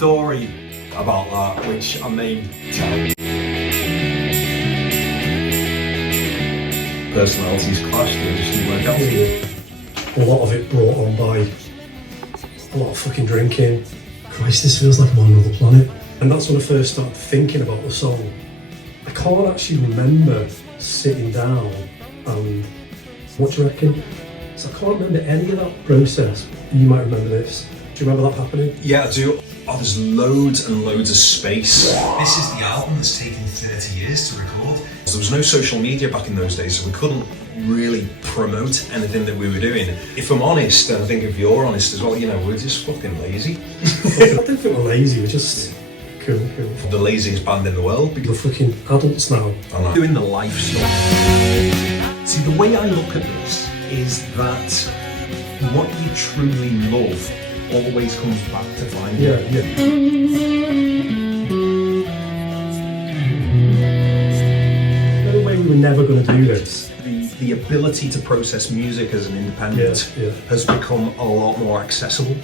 story about that, which I may tell. Personalities clashed and it just didn't work out. A lot of it brought on by a lot of fucking drinking. Christ, this feels like I'm on another planet. And that's when I first started thinking about the song. I can't actually remember sitting down and, what do you reckon? So I can't remember any of that process. You might remember this. Do you remember that happening? Yeah, I do. Oh, there's loads and loads of space. This is the album that's taken 30 years to record. There was no social media back in those days, so we couldn't really promote anything that we were doing. If I'm honest, and I think if you're honest as well, you know, we're just fucking lazy. I don't think we're lazy, we're just cool. The laziest band in the world. We're fucking adults now. I'm doing the life stuff. See, the way I look at this is that what you truly love always comes back to find you. Yeah. No way we were never going to do this. The ability to process music as an independent has become a lot more accessible.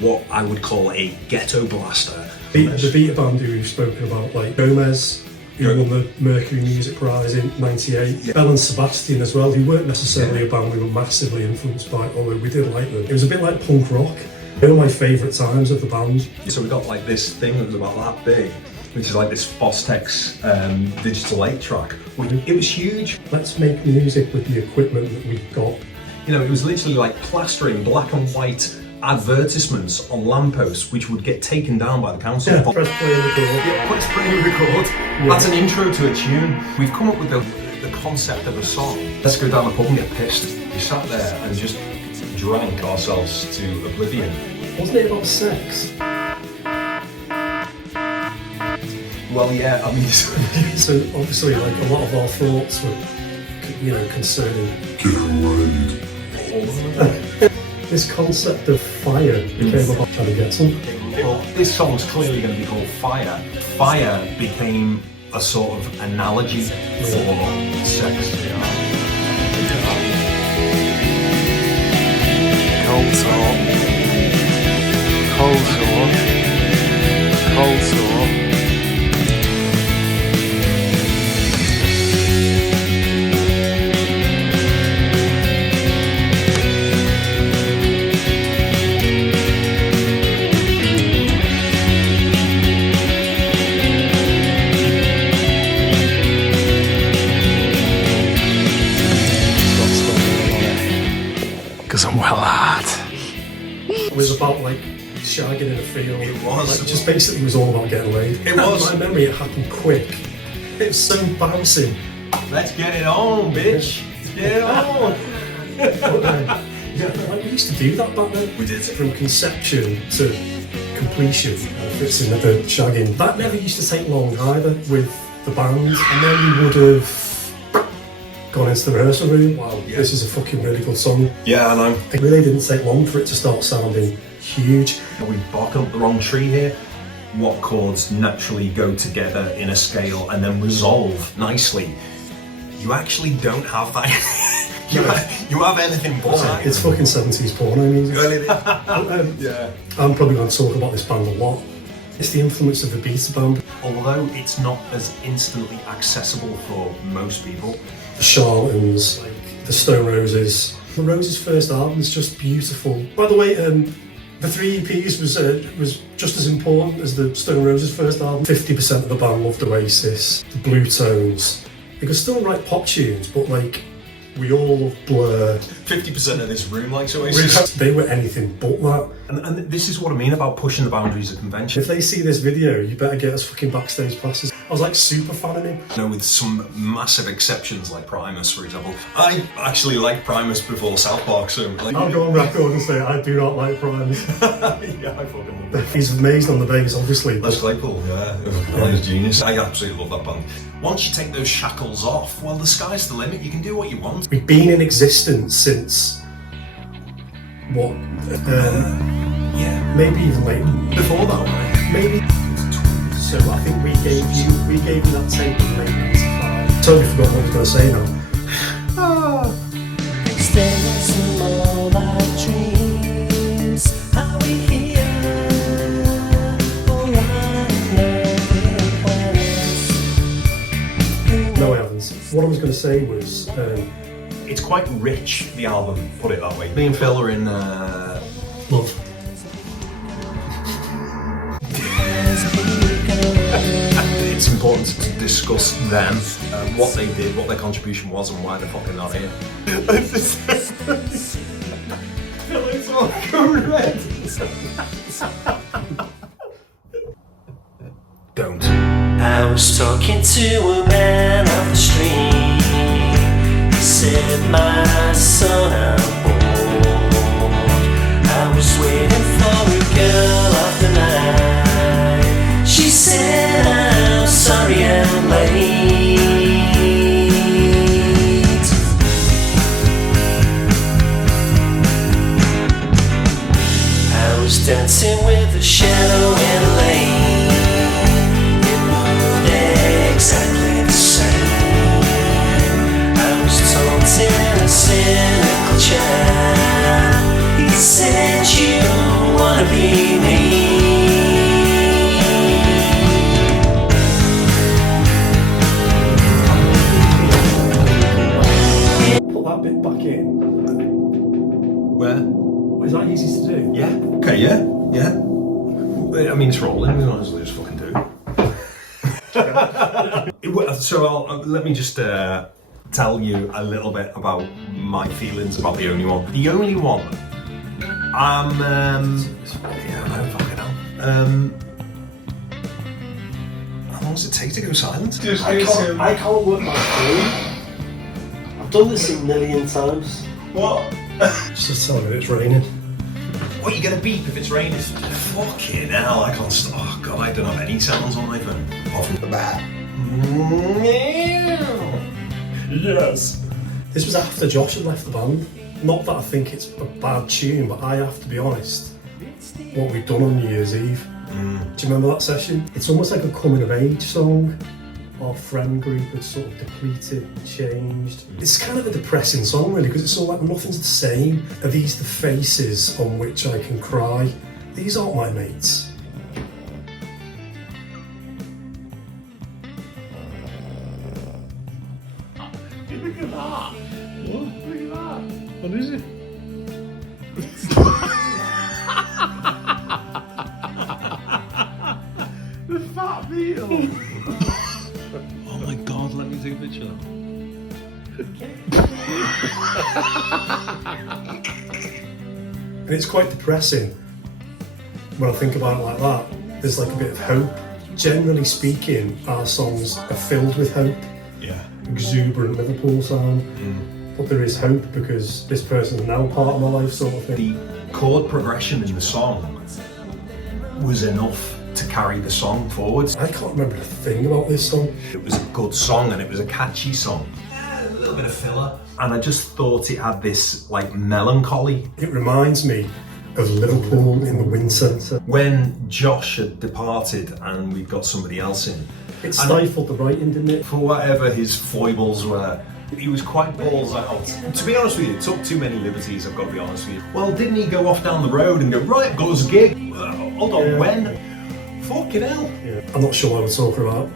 What I would call a ghetto blaster. The Beta band who we've spoken about, like Gomez, who won the Mercury Music Prize in '98. Yeah. Bell and Sebastian as well, who weren't necessarily a band we were massively influenced by, although we did like them. It was a bit like punk rock. They were my favourite times of the band. So we got like this thing that was about that big, which is like this Fostex digital 8-track. It was huge. Let's make music with the equipment that we've got. You know, it was literally like plastering black and white advertisements on lampposts, which would get taken down by the council. Yeah, press play and record. Yeah, press play and record. Yeah. That's an intro to a tune. We've come up with the concept of a song. Let's go down the pub and get pissed. We sat there and just drank ourselves to oblivion. Wasn't it about sex? Well, yeah, I mean... So obviously, like, a lot of our thoughts were, you know, concerning... This concept of fire became about trying to get something. Well, this song's clearly going to be called Fire. Fire became a sort of analogy for sex. Cold sore. Cold sore. Cold sore. Because I'm well hard. It was about like shagging in a field. It was. Like, just basically was all about getting laid. It was. My memory, it happened quick. It was so bouncing. Let's get it on, bitch. Let's get it on. Yeah, like we used to do that back then. We did. From conception to completion, fits in with the shagging. That never used to take long either with the band. And then we would have gone into the rehearsal room. Wow, this is a fucking really good song. Yeah, I know. It really didn't take long for it to start sounding huge. We've barked up the wrong tree here. What chords naturally go together in a scale and then resolve nicely? You actually don't have that. you have anything but that. It's fucking 70s porno music. Yeah. I'm probably going to talk about this band a lot. It's the influence of the Beta band. Although it's not as instantly accessible for most people. The Charlatans, like the Stone Roses. The Roses' first album is just beautiful. By the way, the 3 EPs was just as important as the Stone Roses' first album. 50% of the band loved Oasis, the Blue Tones. They could still write pop tunes, but like, we all love Blur. 50% of this room likes Oasis. They were anything but that. And this is what I mean about pushing the boundaries of convention. If they see this video, you better get us fucking backstage passes. I was like super fanning him. You know, with some massive exceptions like Primus, for example. I actually liked Primus before South Park, so... Like, I'll go on record and say I do not like Primus. Yeah, I fucking love it. He's amazed on the bass, obviously. Les Claypool, yeah. He's genius. I absolutely love that band. Once you take those shackles off, well, the sky's the limit. You can do what you want. We've been in existence since... what? Yeah. Maybe even later. Before that, right? Maybe. So I think we gave you that tape in late 95. Totally forgot what I was going to say now. Extension of our dreams. Are we here for what I was going to say was, It's quite rich, the album, put it that way. Me and Phil are in love. It's important to discuss them, what they did, what their contribution was, and why they're fucking not here. Phil's all going red. Don't. I was talking to a man off the street. He said, my son, I'm bored. I was waiting for a girl of the night. She said, I'm sorry I'm late. I was dancing with a shadow in a lane. Exactly the same. I was taunting a cynical child. He said, you wanna be me. Put that bit back in. Where? Is that easy to do? Yeah. Okay, yeah. I mean, it's rolling, we might as well just fucking do it. So let me just tell you a little bit about my feelings about The Only One. The Only One. Yeah, no, fucking hell. How long does it take to go silent? I can't work that through. I've done this a million times. What? Just tell me it's raining. What, you get a beep if it's raining? Fucking hell, I can't stop. Oh god, I don't have any sounds on my phone. Apart from the bat. Yes. This was after Josh had left the band. Not that I think it's a bad tune, but I have to be honest, what we'd done on New Year's Eve. Do you remember that session? It's almost like a coming of age song. Our friend group had sort of depleted and changed. It's kind of a depressing song really, because it's all like nothing's the same. Are these the faces on which I can cry? These aren't my mates. Look at that. What? Look at that. What is it? The fat beetle. Oh my god, let me take a picture. And it's quite depressing when I think about it like that. There's like a bit of hope. Generally speaking, our songs are filled with hope. Yeah. Exuberant Liverpool sound. But there is hope because this person's now part of my life, sort of thing. The chord progression in the song was enough to carry the song forwards. I can't remember a thing about this song. It was a good song and it was a catchy song. Yeah, a little bit of filler. And I just thought it had this like melancholy. It reminds me of Liverpool in the winter. When Josh had departed and we'd got somebody else in, It stifled the writing, didn't it? for whatever his foibles were, he was quite balls out. To be honest with you, it took too many liberties, I've got to be honest with you. Well, didn't he go off down the road and go, right, I've got us a gig? Hold on, Yeah. when? Fucking hell. Yeah. I'm not sure why we're talking about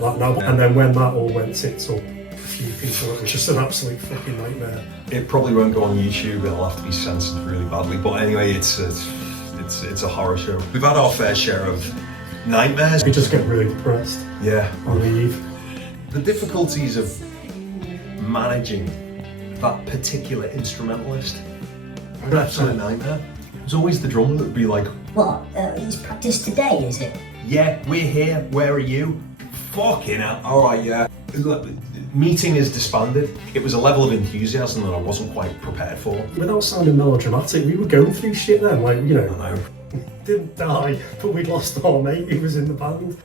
that now. And then when that all went tits up, a few people, it was just an absolute fucking nightmare. It probably won't go on YouTube, it'll have to be censored really badly. But anyway, it's a horror show. We've had our fair share of nightmares. We just get really depressed. Yeah. I leave. The difficulties of managing that particular instrumentalist, an absolute nightmare. It was always the drummer that would be like, What? It's practice today, is it? yeah, we're here, where are you? Fucking hell, alright, yeah. Look, meeting is disbanded. It was a level of enthusiasm that I wasn't quite prepared for. Without sounding melodramatic, we were going through shit then, like, you know, I know. didn't die, but we'd lost our mate who was in the band.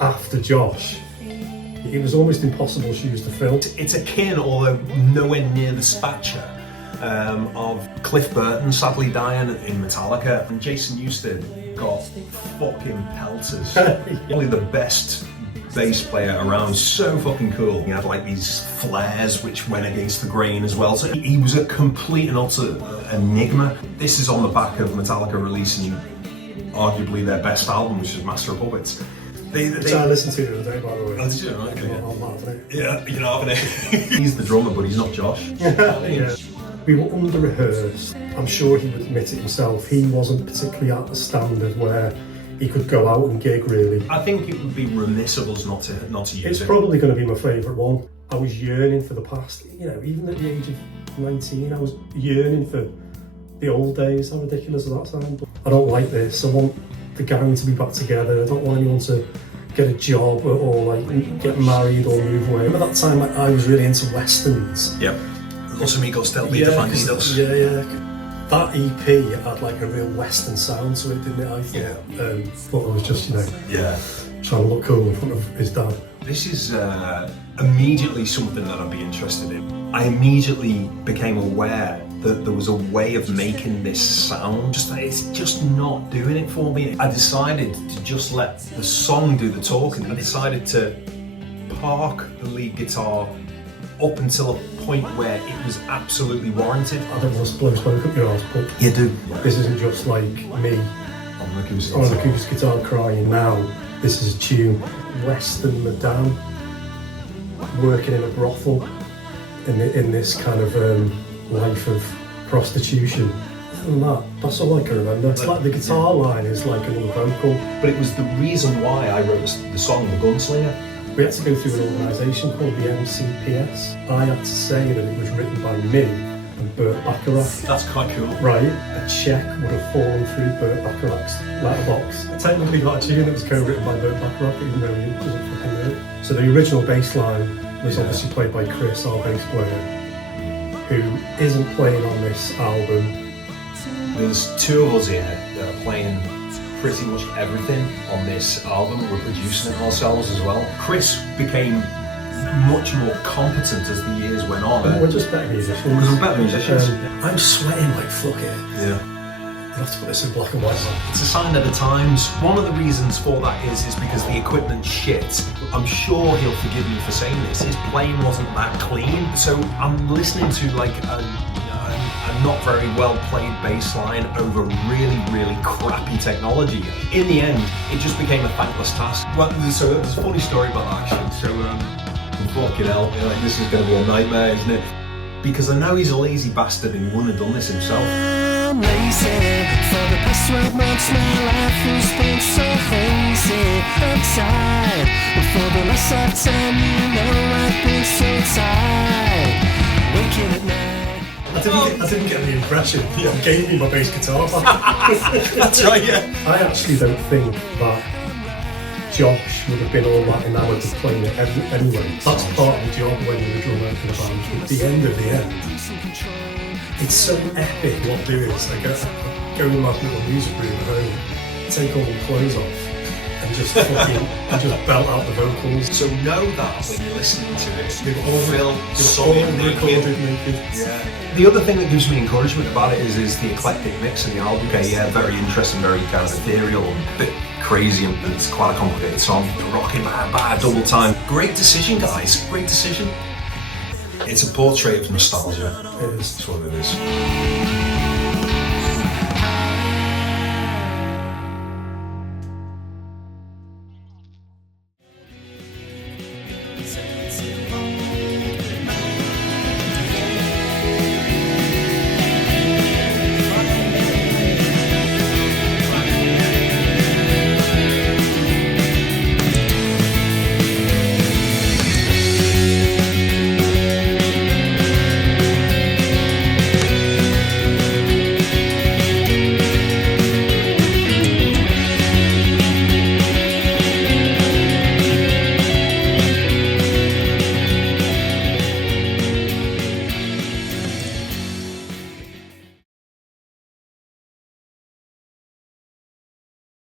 After Josh, it was almost impossible shoes to fill. It's akin, although nowhere near the stature, of Cliff Burton sadly dying in Metallica, and Jason Newsted got fucking pelters. Probably the best bass player around, so fucking cool. He had like these flares which went against the grain as well, so he was a complete and utter enigma. This is on the back of Metallica releasing arguably their best album, which is Master of Puppets. Which I listened to the other day, by the way. Oh, did you? Right, okay, I'm not having it. yeah, you're not having it. He's the drummer, but he's not Josh. Yeah. We were under-rehearsed. I'm sure he would admit it himself. He wasn't particularly at the standard where he could go out and gig, really. I think it would be remiss of us not to use It's it. probably going to be my favourite one. I was yearning for the past, even at the age of 19, I was yearning for the old days. How ridiculous does that sound? I don't like this. I want the gang to be back together. I don't want anyone to get a job or like get married or move away. At that time, I was really into westerns. Yep. Los Amigos del Vida Bandidos. Yeah. That EP had like a real western sound to it, didn't it? I thought I was just, trying to look cool in front of his dad. This is immediately something that I'd be interested in. I immediately became aware that there was a way of making this sound. It's just not doing it for me. I decided to just let the song do the talking. I decided to park the lead guitar up until a point where it was absolutely warranted. I don't want to blow smoke up your arse, but You do. this isn't just like me On the acoustic on an guitar. acoustic guitar crying now. This is a tune. Western Madame working in a brothel in this kind of life of prostitution. Other than that's all I can remember. It's like the guitar line is like another vocal. But it was the reason why I wrote the song The Gunslinger. We had to go through an organisation called the MCPS. I had to say that it was written by me and Burt Bacharach. That's quite cool. Right, a cheque would have fallen through Burt Bacharach's letterbox. I technically got a tune that was co-written by Burt Bacharach, even though he doesn't fucking know it. So the original bass line was obviously played by Chris, our bass player, who isn't playing on this album. There's two of us here that are playing pretty much everything on this album. We're producing it ourselves as well. Chris became much more competent as the years went on. We're just better musicians. We're better musicians. I'm sweating like fuck it. Yeah. You have to put this in black and white. It's a sign of the times. One of the reasons for that is because the equipment's shit. I'm sure he'll forgive me for saying this. His playing wasn't that clean. So I'm listening to like a not very well played bass line over really, really crappy technology. In the end, it just became a thankless task. Well, so there's a funny story about that actually. So, fucking hell, this is going to be a nightmare, isn't it? Because I know he's a lazy bastard and he wouldn't have done this himself. I'm lazy. For the past 12 months my life has been so hazy. I'm tired. And for the last half time I've been so tired. Waking at night. I didn't get the impression. He gave me my bass guitar back. That's right, yeah. I actually don't think that Josh would have been all that enamoured of playing it anyway. That's part of the job when you're a drummer in a band. At the end of the end, it's so epic what do is. Like, I go in my little music room at home, take all the clothes off, and just belt out the vocals. So know that when you're listening to it, You're all recorded naked. Yeah. The other thing that gives me encouragement about it is the eclectic mix of the album. Okay, yeah, very interesting, very kind of ethereal, a bit crazy, and it's quite a complicated song. Rocking by double time. Great decision, guys. Great decision. It's a portrait of nostalgia. It is. That's what it is.